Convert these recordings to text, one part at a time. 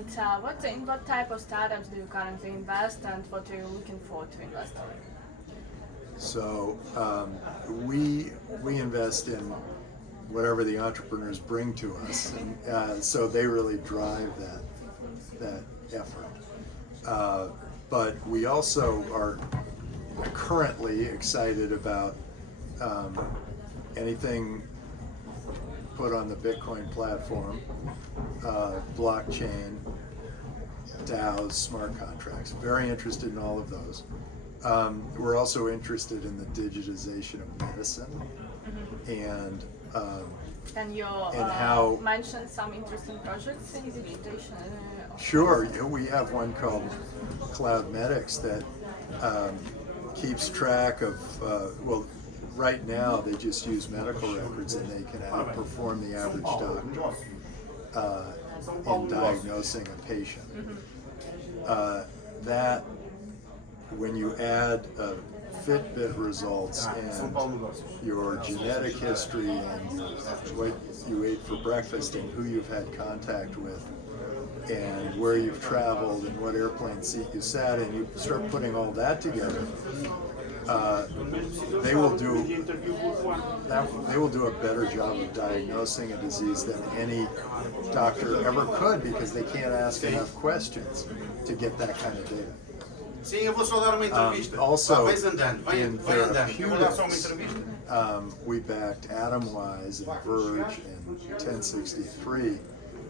And in what type of startups do you currently invest, and what are you looking for to invest in? So we invest in whatever the entrepreneurs bring to us, and so they really drive that effort. But we also are currently excited about anything put on the Bitcoin platform, blockchain, DAOs, smart contracts. Very interested in all of those. We're also interested in the digitization of medicine, and you how mentioned some interesting projects in digitization. Sure, we have one called Cloud Medics that keeps track of, well, right now they just use medical records, and they can outperform the average doctor in diagnosing a patient. That, when you add Fitbit results and your genetic history and what you ate for breakfast and who you've had contact with and where you've traveled and what airplane seat you sat in, you start putting all that together, they will do a better job of diagnosing a disease than any doctor ever could, because they can't ask enough questions to get that kind of data. Also, in therapeutics, we backed Atomwise and Verge and 1063,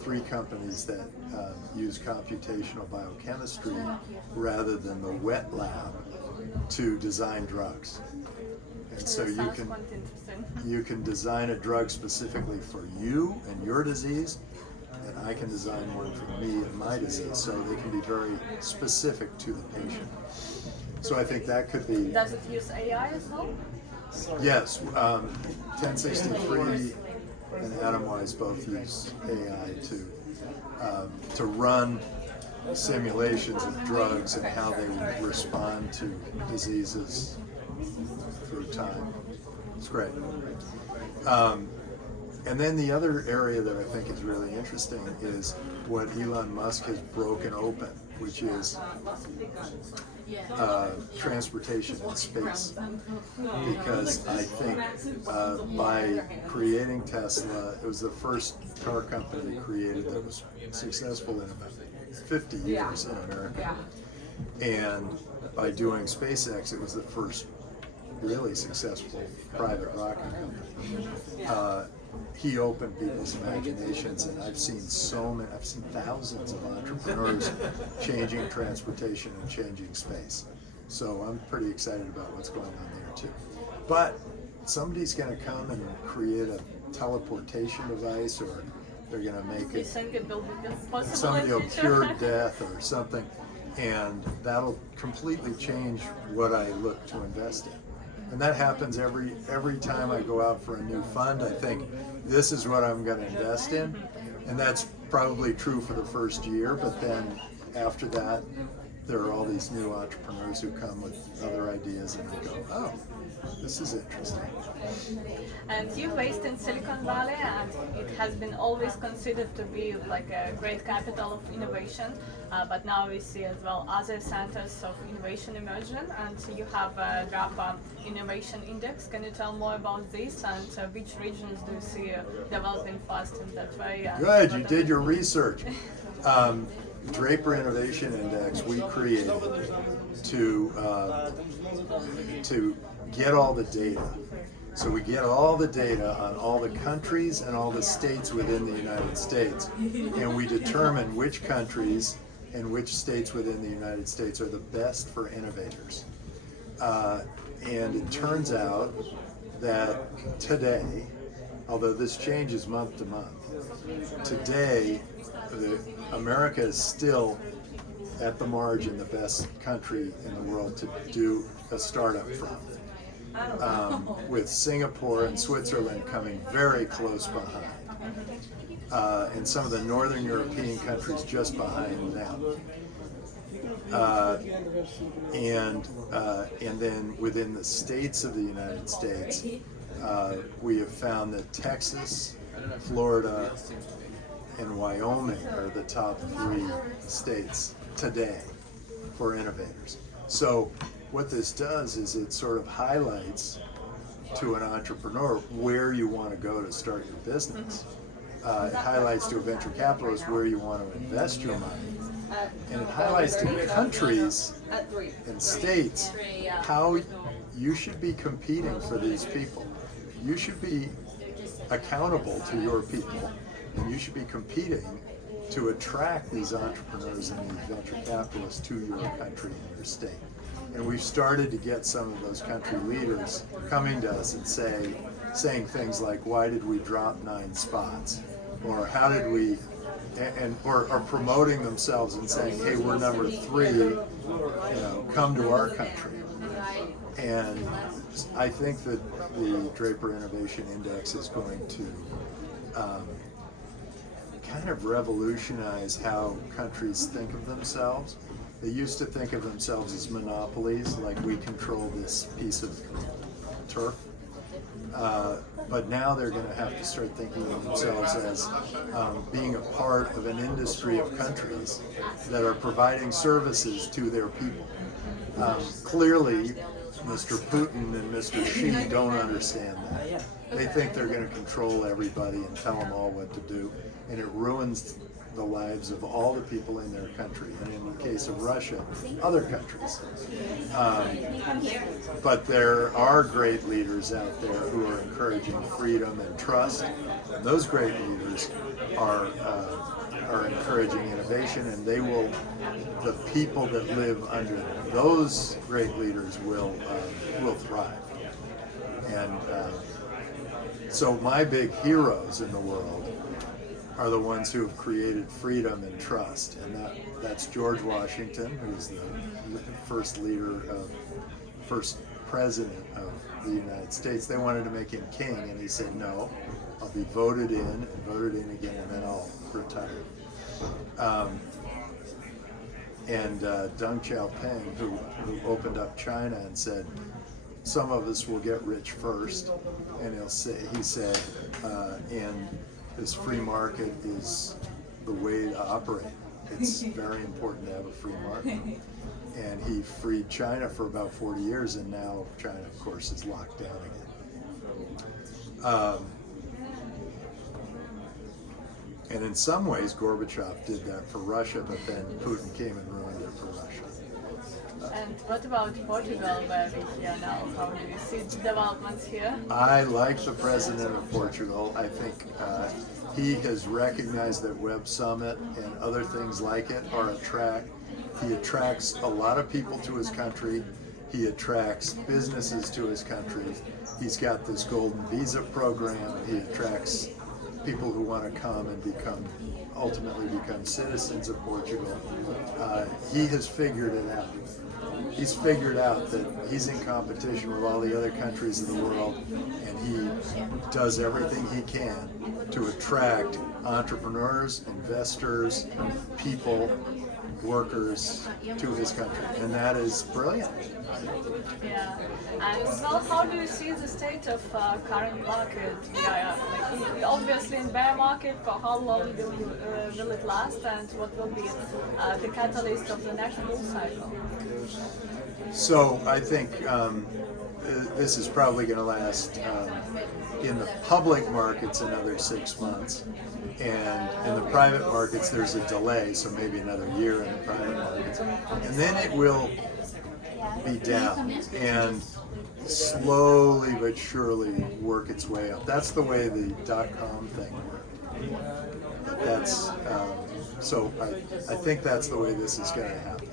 three companies that use computational biochemistry rather than the wet lab to design drugs. And so you can design a drug specifically for you and your disease, and I can design one for me and my disease, so they can be very specific to the patient. So I think that could be... Does it use AI as well? Yes, 1063 and Atomwise both use AI to run simulations of drugs and how they respond to diseases through time. It's great. And then the other area that I think is really interesting is what Elon Musk has broken open, which is transportation in space. Because I think by creating Tesla, it was the first car company created that was successful in about 50 years in America. And by doing SpaceX, it was the first really successful private rocket company. He opened people's imaginations, and I've seen thousands of entrepreneurs changing transportation and changing space. So I'm pretty excited about what's going on there too. But somebody's going to come and create a teleportation device, or they're going to make it, somebody will cure death or something, and that'll completely change what I look to invest in. And that happens every time I go out for a new fund. I think, this is what I'm going to invest in. And that's probably true for the first year, but then after that, there are all these new entrepreneurs who come with other ideas, and I go, oh, this is interesting. And you're based in Silicon Valley, and it has been always considered to be like a great capital of innovation, but now we see as well other centers of innovation emerging, and you have a Draper Innovation Index. Can you tell more about this, and which regions do you see developing fast in that way? Good, you did your research. Draper Innovation Index we created to get all the data. So we get all the data on all the countries and all the states within the United States, and we determine which countries and which states within the United States are the best for innovators. And it turns out that today, although this changes month to month, today America is still at the margin the best country in the world to do a startup from, with Singapore and Switzerland coming very close behind, and some of the northern European countries just behind them. And then within the states of the United States, we have found that Texas, Florida, and Wyoming are the top 3 states today for innovators. So what this does is it sort of highlights to an entrepreneur where you want to go to start your business. It highlights to a venture capitalist where you want to invest your money. And it highlights to countries and states how you should be competing for these people. You should be accountable to your people, and you should be competing to attract these entrepreneurs and these venture capitalists to your country and your state. And we've started to get some of those country leaders coming to us and saying things like, why did we drop 9 spots? Or how did we, or promoting themselves and saying, hey, we're number 3, come to our country. And I think that the Draper Innovation Index is going to kind of revolutionize how countries think of themselves. They used to think of themselves as monopolies, like we control this piece of turf. But now they're going to have to start thinking of themselves as being a part of an industry of countries that are providing services to their people. Clearly, Mr. Putin and Mr. Xi don't understand that. They think they're going to control everybody and tell them all what to do, and it ruins the lives of all the people in their country, and in the case of Russia, other countries. But there are great leaders out there who are encouraging freedom and trust, and those great leaders are encouraging innovation, and the people that live under those great leaders will thrive. And so my big heroes in the world are the ones who have created freedom and trust, and that's George Washington, who's the first president of the United States. They wanted to make him king, and he said, no, I'll be voted in and voted in again, and then I'll retire. And Deng Xiaoping, who opened up China and said, some of us will get rich first, and he said, and this free market is the way to operate. It's very important to have a free market. And he freed China for about 40 years, and now China, of course, is locked down again. And in some ways, Gorbachev did that for Russia, but then Putin came and ruined it for Russia. And what about Portugal, where we are now? How do you see the developments here? I like the president of Portugal. I think he has recognized that Websummit and other things like it are he attracts a lot of people to his country. He attracts businesses to his country. He's got this golden visa program. He attracts people who want to come and ultimately become citizens of Portugal. He has figured it out. He's figured out that he's in competition with all the other countries of the world, and he does everything he can to attract entrepreneurs, investors, people, workers to his country, and that is brilliant. Yeah, and well, how do you see the state of current market? Yeah, like, obviously in bear market, for how long will it last, and what will be the catalyst of the next bull cycle? So I think this is probably going to last in the public markets another 6 months, and in the private markets there's a delay, so maybe another year in the private markets, and then it will be down and slowly but surely work its way up. That's the way the .com thing worked. That's so I think that's the way this is going to happen.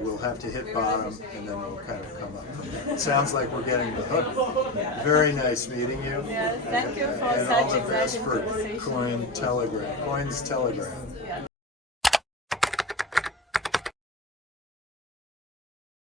We'll have to hit bottom, and then we'll kind of come up from there. It sounds like we're getting the hook. Very nice meeting you. Yeah, thank you for and such all the best exciting for conversation. Coins Telegram.